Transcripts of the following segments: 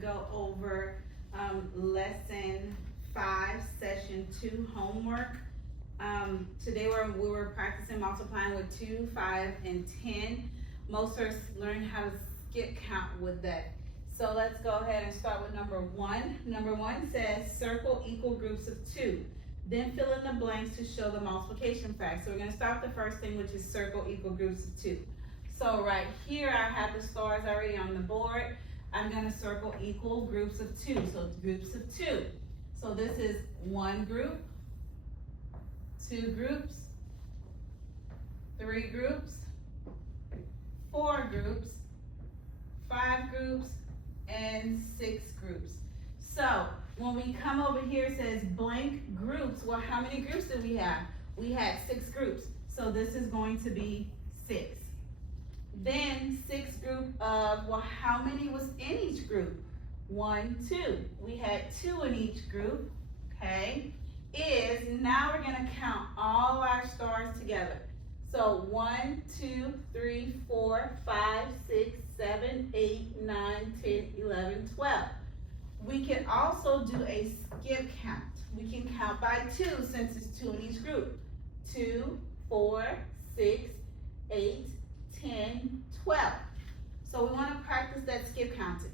go over lesson 5, session 2 homework. Today we were practicing multiplying with 2, 5, and 10. Most of us learned how to skip count with that. So let's go ahead and start with number 1. Number 1 says circle equal groups of 2. Then fill in the blanks to show the multiplication fact. So we're going to start with the first thing, which is circle equal groups of 2. So right here I have the stars already on the board. I'm going to circle equal groups of 2. So it's groups of 2. So this is 1 group, 2 groups, 3 groups, 4 groups, 5 groups, and 6 groups. So when we come over here, it says blank groups. Well, how many groups did we have? We had 6 groups. So this is going to be 6. Then 6 group of, well, how many was in each group? 1, 2. We had 2 in each group, okay? Now we're gonna count all our stars together. So 1, 2, 3, 4, 5, 6, 7, 8, 9, 10, 11, 12. We can also do a skip count. We can count by 2 since it's 2 in each group. 2, 4, 6, 8, 10, 12. So we want to practice that skip counting.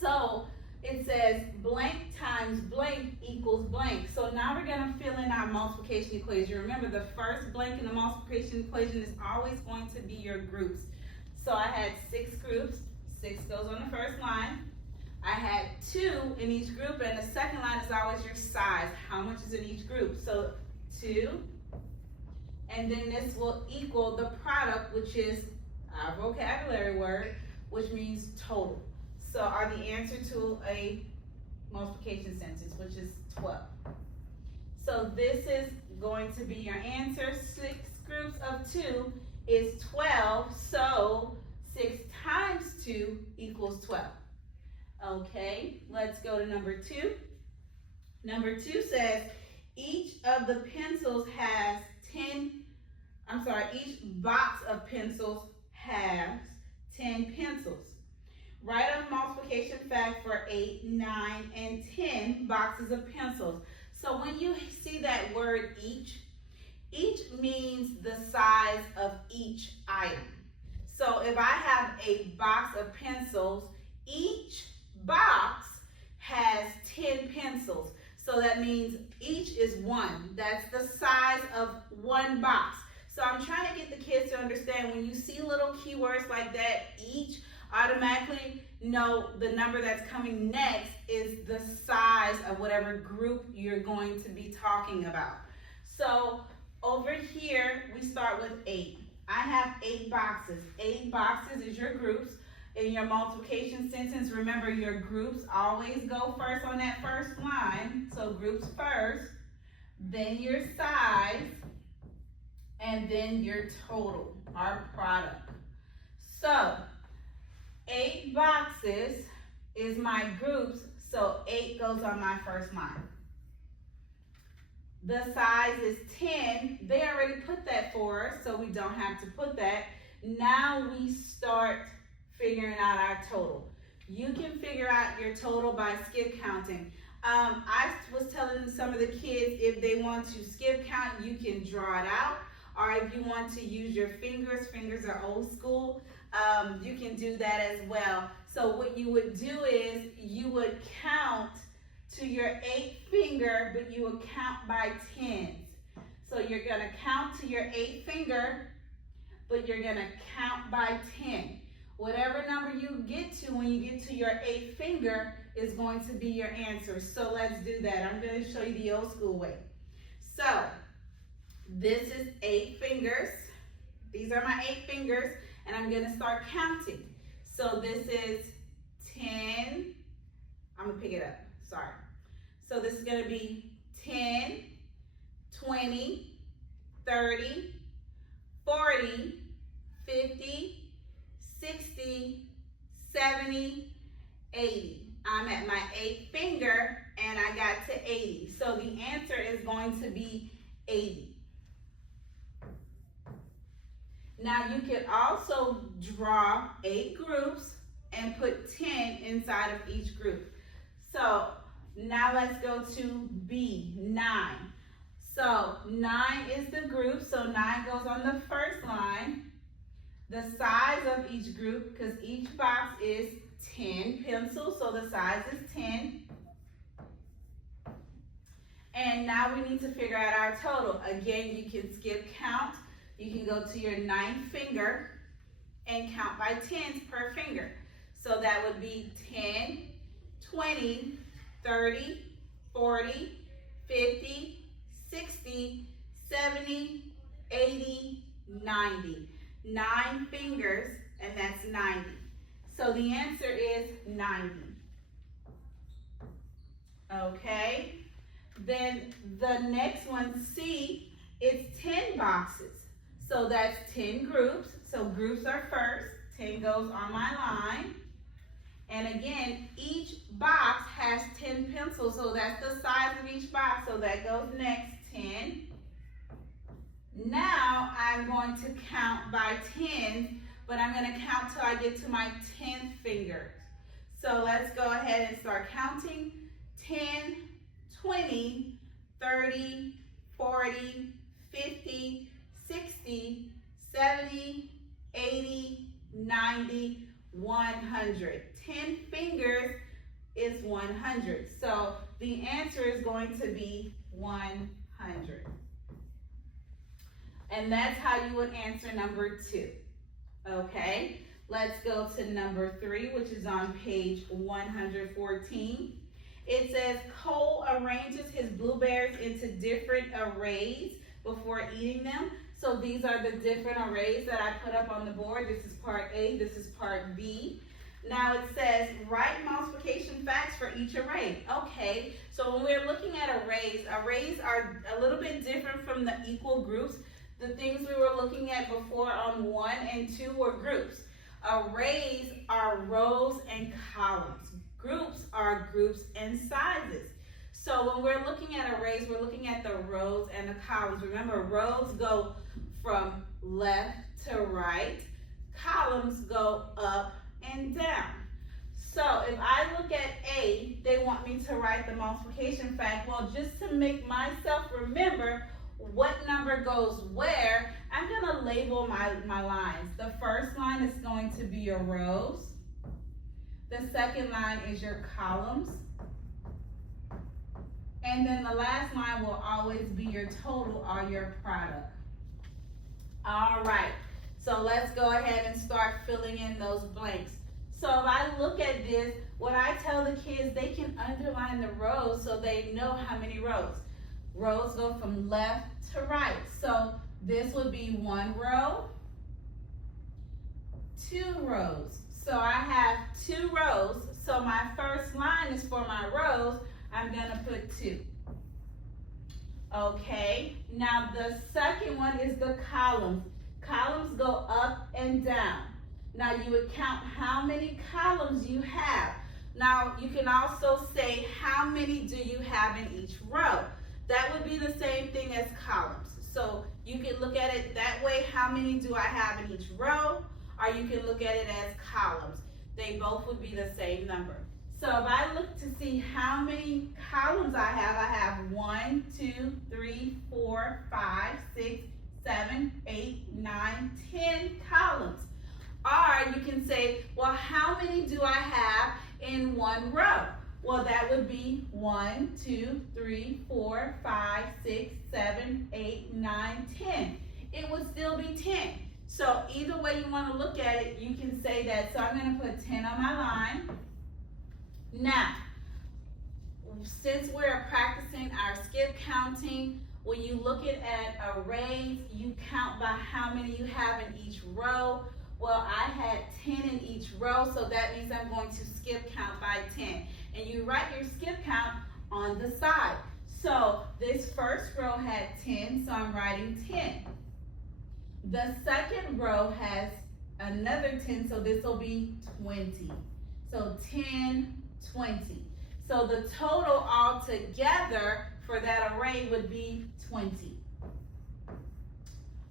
So it says blank times blank equals blank. So now we're going to fill in our multiplication equation. Remember, the first blank in the multiplication equation is always going to be your groups. So I had 6 groups. 6 goes on the first line. I had 2 in each group, and the second line is always your size. How much is in each group? So 2, and then this will equal the product, which is our vocabulary word, which means total. So are the answer to a multiplication sentence, which is 12. So this is going to be your answer. 6 groups of 2 is 12, so 6 times 2 equals 12. Okay, let's go to number 2. Number 2 says each of the pencils has each box of pencils has 10 pencils. Write a multiplication fact for 8, 9, and 10 boxes of pencils. So when you see that word each means the size of each item. So if I have a box of pencils, each box has 10 pencils. So that means each is 1. That's the size of 1 box. So I'm trying to get the kids to understand when you see little keywords like that, each, automatically know the number that's coming next is the size of whatever group you're going to be talking about. So over here, we start with 8. I have 8 boxes. 8 boxes is your groups. In your multiplication sentence, remember your groups always go first on that first line. So groups first, then your size, and then your total, our product. So 8 boxes is my groups, so 8 goes on my first line. The size is 10. They already put that for us, so we don't have to put that. Now we start figuring out our total. You can figure out your total by skip counting. I was telling some of the kids if they want to skip count, you can draw it out. Or if you want to use your fingers are old school, you can do that as well. So what you would do is you would count to your 8th finger, but you would count by 10s. So you're going to count to your 8th finger, but you're going to count by 10. Whatever number you get to when you get to your 8th finger is going to be your answer. So let's do that. I'm going to show you the old school way. So this is 8 fingers. These are my 8 fingers, and I'm going to start counting. So this is 10. I'm going to pick it up. Sorry. So this is going to be 10, 20, 30, 40, 50, 60, 70, 80. I'm at my 8th finger and I got to 80. So the answer is going to be 80. Now you could also draw 8 groups and put 10 inside of each group. So now let's go to B, 9. So 9 is the group, so 9 goes on the first line. The size of each group, because each box is 10 pencils, so the size is 10. And now we need to figure out our total. Again, you can skip count. You can go to your 9th finger and count by 10s per finger. So that would be 10, 20, 30, 40, 50, 60, 70, 80, 90. 9 fingers, and that's 90. So the answer is 90. Okay? Then the next one, C, is 10 boxes. So that's 10 groups. So groups are first. 10 goes on my line. And again, each box has 10 pencils. So that's the size of each box. So that goes next, 10. Now I'm going to count by 10, but I'm going to count till I get to my 10th finger. So let's go ahead and start counting. 10, 20, 30, 40, 50, 60, 70, 80, 90, 100. 10 fingers is 100. So the answer is going to be 100. And that's how you would answer number 2. Okay, let's go to number 3, which is on page 114. It says Cole arranges his blueberries into different arrays before eating them. So these are the different arrays that I put up on the board. This is part A, this is part B. Now it says write multiplication facts for each array. Okay, so when we're looking at arrays are a little bit different from the equal groups. The things we were looking at before on 1 and 2 were groups. Arrays are rows and columns. Groups are groups and sizes. So when we're looking at arrays, we're looking at the rows and the columns. Remember, rows go from left to right. Columns go up and down. So if I look at A, they want me to write the multiplication fact. Well, just to make myself remember what number goes where, I'm going to label my lines. The first line is going to be your rows. The second line is your columns. And then the last line will always be your total or your product. All right, so let's go ahead and start filling in those blanks. So if I look at this, what I tell the kids, they can underline the rows so they know how many rows. Rows go from left to right. So this would be 1 row, 2 rows. So I have 2 rows. So my first line is for my rows. I'm going to put 2. Okay, now the second one is the columns. Columns go up and down. Now you would count how many columns you have. Now you can also say how many do you have in each row. That would be the same thing as columns. So you can look at it that way, how many do I have in each row, or you can look at it as columns. They both would be the same number. So if I look to see how many columns I have 1, 2, 3, 4, 5, 6, 7, 8, 9, 10 columns. Or you can say, well, how many do I have in 1 row? Well, that would be 1, 2, 3, 4, 5, 6, 7, 8, 9, 10. It would still be 10. So either way you want to look at it, you can say that. So I'm going to put 10 on my line. Now, since we're practicing our skip counting, when you look at arrays, you count by how many you have in each row. Well, I had 10 in each row, so that means I'm going to skip count by 10. And you write your skip count on the side. So this first row had 10, so I'm writing 10. The second row has another 10, so this will be 20. So 10, 20. So the total altogether for that array would be 20.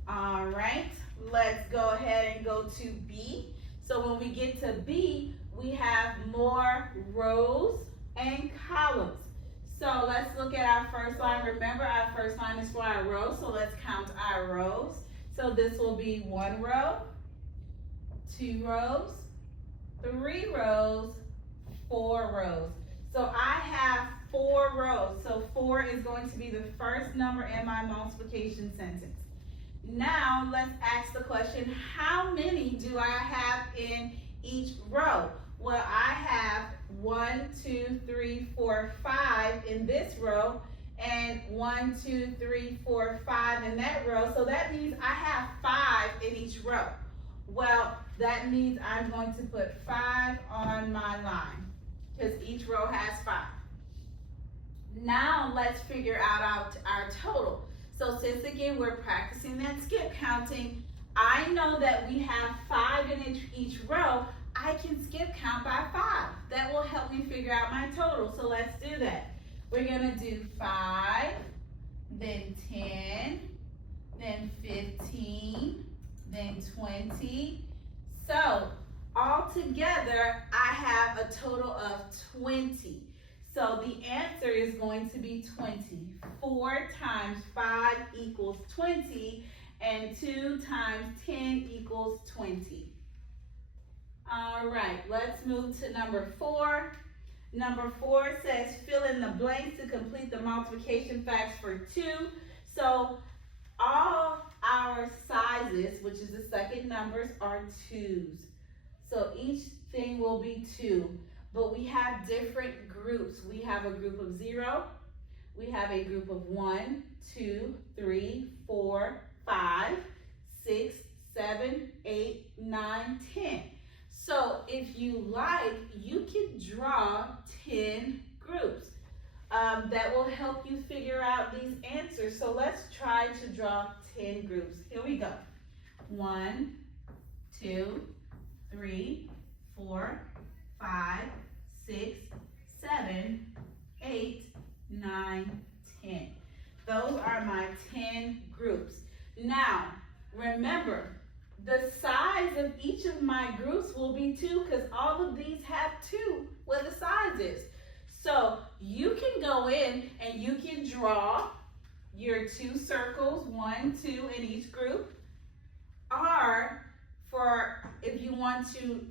All right, let's go ahead and go to B. So when we get to B, we have more rows and columns. So let's look at our first line. Remember, our first line is for our rows, so let's count our rows. So this will be 1 row, 2 rows, 3 rows, 4 rows. So I have 4 rows. So 4 is going to be the first number in my multiplication sentence. Now let's ask the question, how many do I have in each row? Well, I have 1, 2, 3, 4, 5 in this row, and 1, 2, 3, 4, 5 in that row. So that means I have 5 in each row. Well, that means I'm going to put 5 on my line because each row has 5. Now let's figure out our total. So since again we're practicing that skip counting, I know that we have 5 in each row. I can skip count by 5. That will help me figure out my total. So let's do that. We're gonna do 5, then 10, then 15, then 20. So all together, I have a total of 20. So the answer is going to be 20. 4 times 5 equals 20, and 2 times 10 equals 20. All right, let's move to number 4. Number 4 says fill in the blanks to complete the multiplication facts for 2. So all our sizes, which is the second numbers, are 2s. So each thing will be 2. But we have different groups. We have a group of 0. We have a group of 1, 2, 3, 4, 5, 6, 7, 8, 9, 10. So if you like, you can draw 10 groups. That will help you figure out these answers. So let's try to draw 10 groups. Here we go. 1, 2, 3, 4, 5, 6, 7, 8, 9, 10. Those are my 10 groups. Now, remember, the size of each of my groups will be 2 because all of these have 2 where the size is. So you can go in and you can draw your 2 circles, 1, 2 in each group. Or for if you want to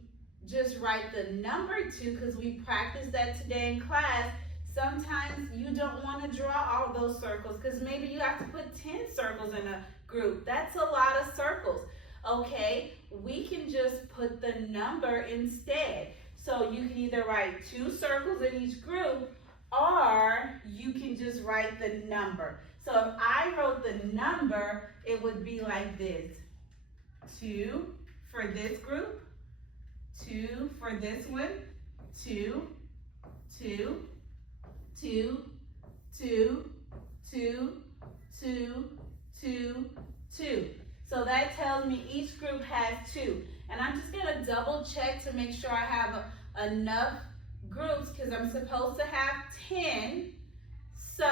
just write the number 2, because we practiced that today in class, sometimes you don't want to draw all those circles because maybe you have to put 10 circles in a group. That's a lot of circles. Okay, we can just put the number instead. So you can either write 2 circles in each group, or you can just write the number. So if I wrote the number, it would be like this. 2 for this group, 2 for this one, 2, 2, 2, 2, 2, 2, 2, 2. So that tells me each group has 2. And I'm just going to double check to make sure I have enough groups because I'm supposed to have 10. So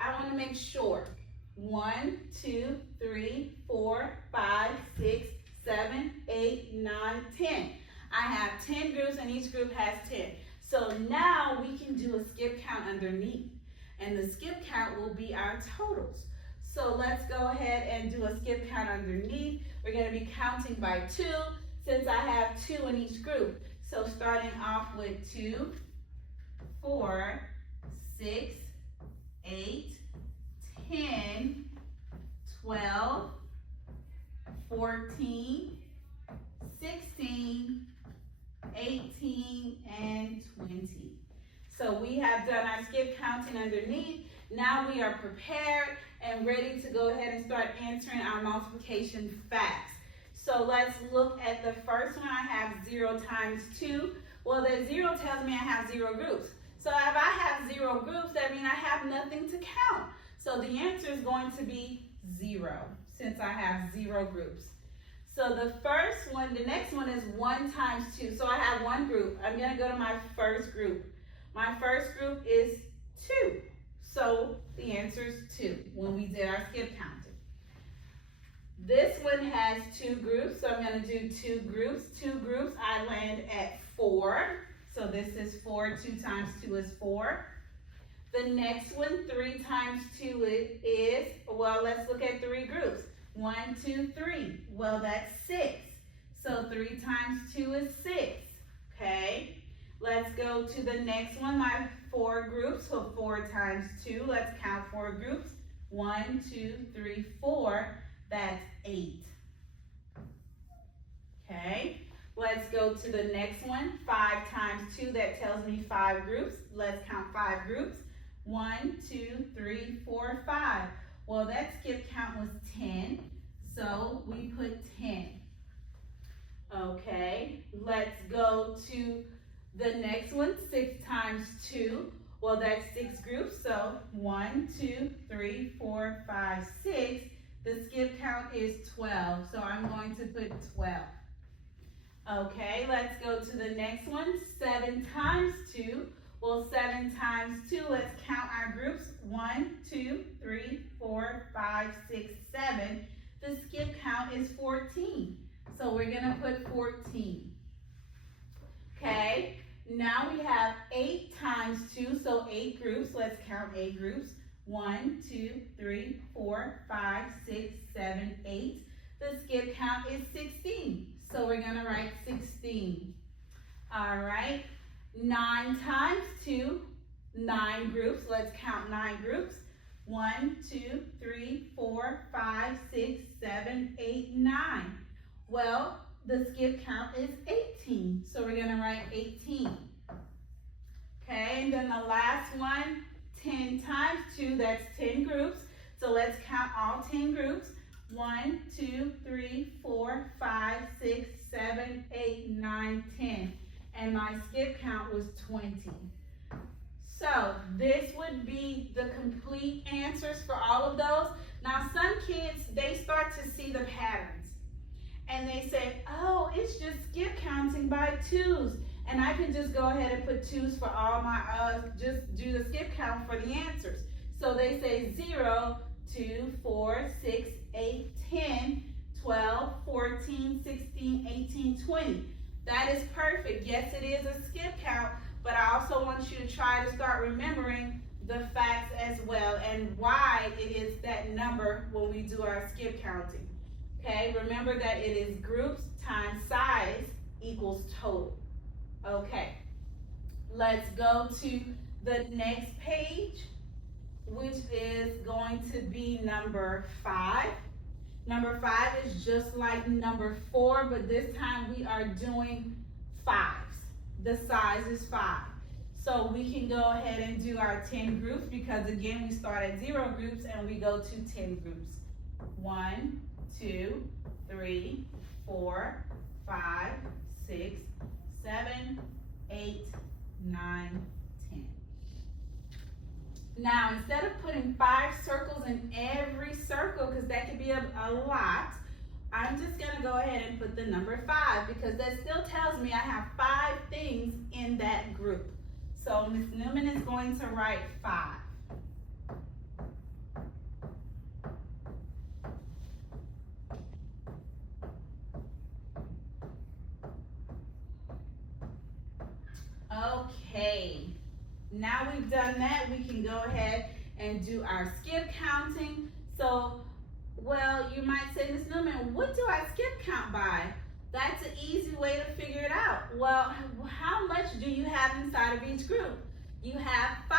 I want to make sure. 1, 2, 3, 4, 5, 6, 7, 8, 9, 10. I have 10 groups and each group has 10. So now we can do a skip count underneath. And the skip count will be our totals. So let's go ahead and do a skip count underneath. We're going to be counting by 2 since I have 2 in each group. So starting off with 2, 4, 6, 8, 10, 12, 14, 16, 18, and 20. So we have done our skip counting underneath. Now we are prepared and ready to go ahead and start answering our multiplication facts. So let's look at the first one. I have 0 times 2. Well, the 0 tells me I have 0 groups. So if I have 0 groups, that means I have nothing to count. So the answer is going to be 0 since I have 0 groups. So the first one, the next one is 1 times 2. So I have 1 group. I'm going to go to my first group. My first group is 2. So the answer is 2 when we did our skip counting. This one has 2 groups, so I'm going to do 2 groups. 2 groups, I land at 4. So this is 4, 2 times 2 is 4. The next one, 3 times 2 is, well, let's look at 3 groups. 1, 2, 3. Well, that's 6. So 3 times 2 is 6. Okay. Let's go to the next one, my 4 groups. So 4 times 2, let's count 4 groups. 1, 2, 3, 4. That's 8. Okay. Let's go to the next one. 5 times 2, that tells me 5 groups. Let's count 5 groups. 1, 2, 3, 4, 5. Well, that skip count was 10, so we put 10. Okay, let's go to the next one. 6 times 2. Well, that's 6 groups, so 1, 2, 3, 4, 5, 6. The skip count is 12, so I'm going to put 12. Okay, let's go to the next one. 7 times 2. Well, 7 times 2, let's count our groups. 1, 2, 3, 4, 5, 6, 7. The skip count is 14. So we're going to put 14. Okay, now we have 8 times 2, so 8 groups. Let's count 8 groups. 1, 2, 3, 4, 5, 6, 7, 8. The skip count is 16. So we're going to write 16. All right. 9 times 2, 9 groups. Let's count 9 groups. 1, 2, 3, 4, 5, 6, 7, 8, 9. Well, the skip count is 18. So we're going to write 18. Okay, and then the last one, 10 times 2, that's 10 groups. So let's count all 10 groups. 1, 2, 3, 4, 5, 6, 7, 8, 9, 10. And my skip count was 20. So this would be the complete answers for all of those. Now some kids, they start to see the patterns. And they say, oh, it's just skip counting by 2s. And I can just go ahead and put 2s for all my, just do the skip count for the answers. So they say 0, 2, 4, 6, 8, 10, 12, 14, 16, 18, 20. That is perfect. Yes, it is a skip count, but I also want you to try to start remembering the facts as well and why it is that number when we do our skip counting. Okay, remember that it is groups times size equals total. Okay, let's go to the next page, which is going to be number 5. Number 5 is just like number 4, but this time we are doing 5s. The size is 5. So we can go ahead and do our 10 groups because again, we start at 0 groups and we go to 10 groups. 1, 2, 3, 4, 5, 6, 7, 8, 9, 10. Now, instead of putting 5 circles in every circle, because that could be a lot, I'm just going to go ahead and put the number 5 because that still tells me I have 5 things in that group. So Ms. Newman is going to write 5. Okay, now we've done that, we can go ahead and do our skip counting. So, well, you might say, Ms. Newman, what do I skip count by? That's an easy way to figure it out. Well, how much do you have inside of each group? You have 5.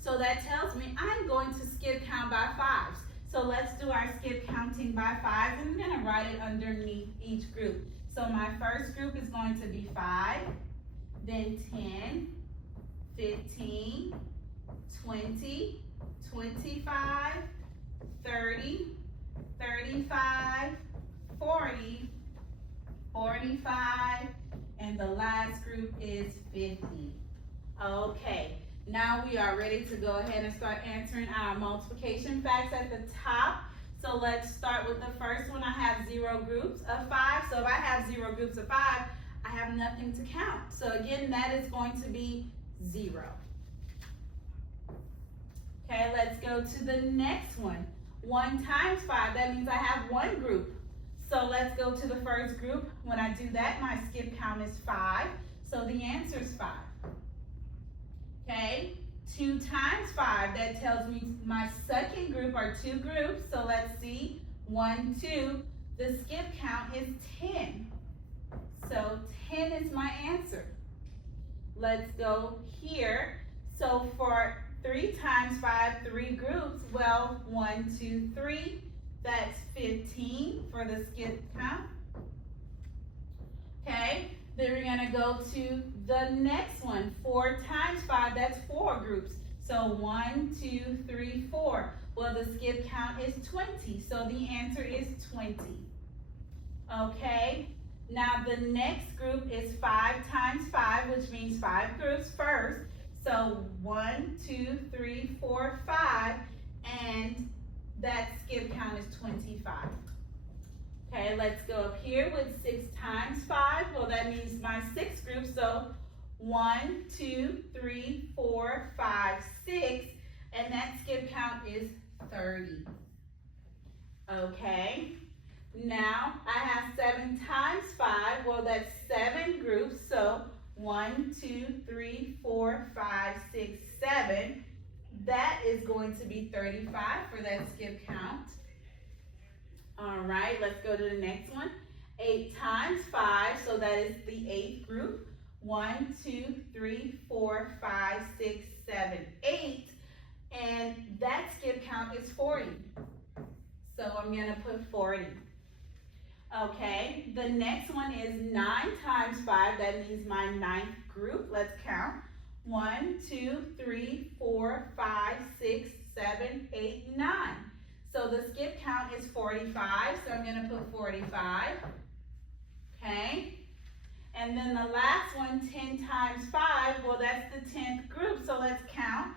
So that tells me I'm going to skip count by 5s. So let's do our skip counting by 5s, and I'm going to write it underneath each group. So my first group is going to be 5. Then 10, 15, 20, 25, 30, 35, 40, 45, and the last group is 50. Okay, now we are ready to go ahead and start answering our multiplication facts at the top. So let's start with the first one. I have 0 groups of 5. So if I have 0 groups of 5, I have nothing to count. So again, that is going to be 0. Okay, let's go to the next one. 1 times 5, that means I have 1 group. So let's go to the first group. When I do that, my skip count is 5. So the answer is 5. Okay, 2 times 5, that tells me my second group are 2 groups. So let's see, 1, 2. The skip count is 10. So 10 is my answer. Let's go here. So for 3 times 5, 3 groups. Well, 1, 2, 3. That's 15 for the skip count. Okay, then we're gonna go to the next one. 4 times 5, that's 4 groups. So 1, 2, 3, 4. Well, the skip count is 20, so the answer is 20. Okay, now the next group is 5 times 5, which means 5 groups first. So 1, 2, 3, 4, 5, and that skip count is 25. Okay, let's go up here with 6 times 5. Well, that means my 6 groups. So 1, 2, 3, 4, 5, 6, and that skip count is 30. Okay, now I have 7 times 5. Well, that's 7 groups. So 1, 2, 3, 4, 5, 6, 7. That is going to be 35 for that skip count. All right, let's go to the next one. 8 times 5, so that is the 8th group. 1, 2, 3, 4, 5, 6, 7, 8. And that skip count is 40. So I'm going to put 40. Okay, the next one is 9 times 5. That means my 9th group. Let's count. 1, 2, 3, 4, 5, 6, 7, 8, 9. So the skip count is 45, so I'm going to put 45. Okay. And then the last one, 10 times 5, well, that's the 10th group, so let's count.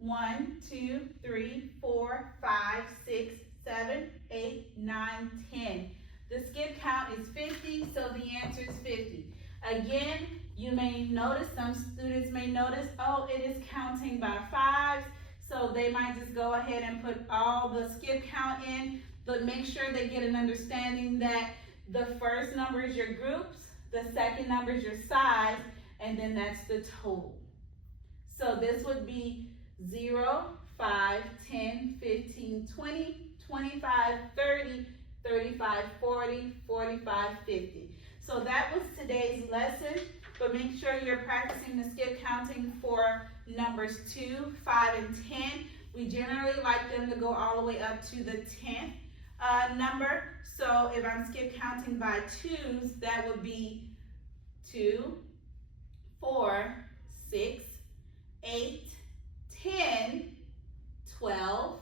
1, 2, 3, 4, 5, 6, 7, 8, 9, 10. The skip count is 50, so the answer is 50. Again, you may notice, some students may notice, oh, it is counting by 5s, so they might just go ahead and put all the skip count in, but make sure they get an understanding that the first number is your groups, the second number is your size, and then that's the total. So this would be 0, 5, 10, 15, 20, 25, 30, 35, 40, 45, 50. So that was today's lesson, but make sure you're practicing the skip counting for numbers 2, 5, and 10. We generally like them to go all the way up to the 10th number. So if I'm skip counting by 2s, that would be 2, 4, 6, 8, 10, 12,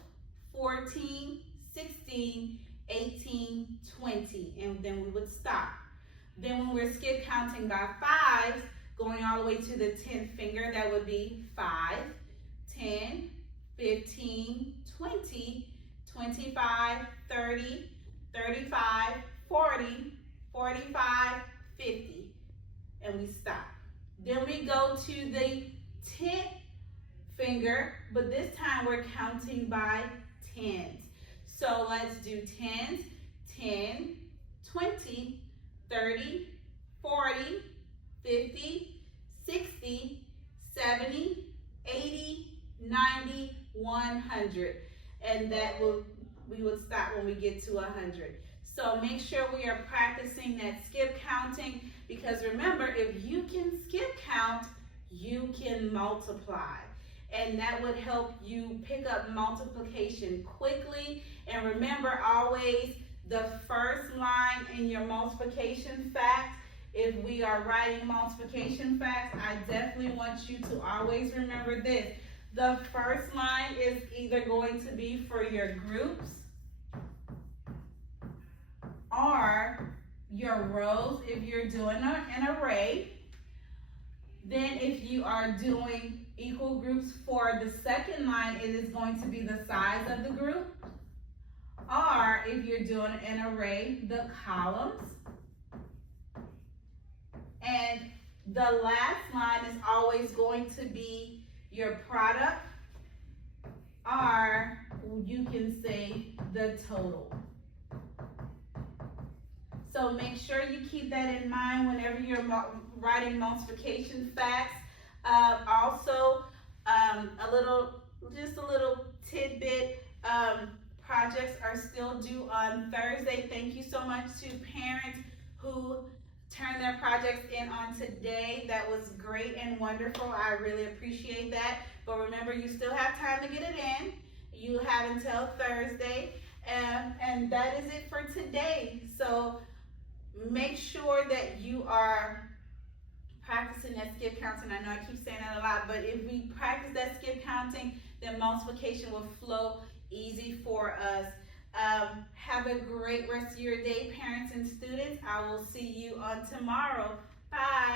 14, 16, 18, 20, and then we would stop. Then when we're skip counting by 5s, going all the way to the 10th finger, that would be 5, 10, 15, 20, 25, 30, 35, 40, 45, 50, and we stop. Then we go to the 10th finger, but this time we're counting by 10s. So let's do 10s, 10, 20, 30, 40, 50, 60, 70, 80, 90, 100. And that we would stop when we get to 100. So make sure we are practicing that skip counting, because remember, if you can skip count, you can multiply. And that would help you pick up multiplication quickly. And remember, always the first line in your multiplication facts, if we are writing multiplication facts, I definitely want you to always remember this. The first line is either going to be for your groups or your rows if you're doing an array. Then if you are doing equal groups for the second line, it is going to be the size of the group. Or if you're doing an array, the columns. And the last line is always going to be your product or you can say the total. So make sure you keep that in mind whenever you're writing multiplication facts. Also, just a little tidbit, projects are still due on Thursday. Thank you so much to parents who turned their projects in on today. That was great and wonderful. I really appreciate that. But remember, you still have time to get it in. You have until Thursday. And that is it for today. So make sure that you are practicing that skip counting. I know I keep saying that a lot, but if we practice that skip counting, then multiplication will flow easy for us. Have a great rest of your day, parents and students. I will see you on tomorrow. Bye.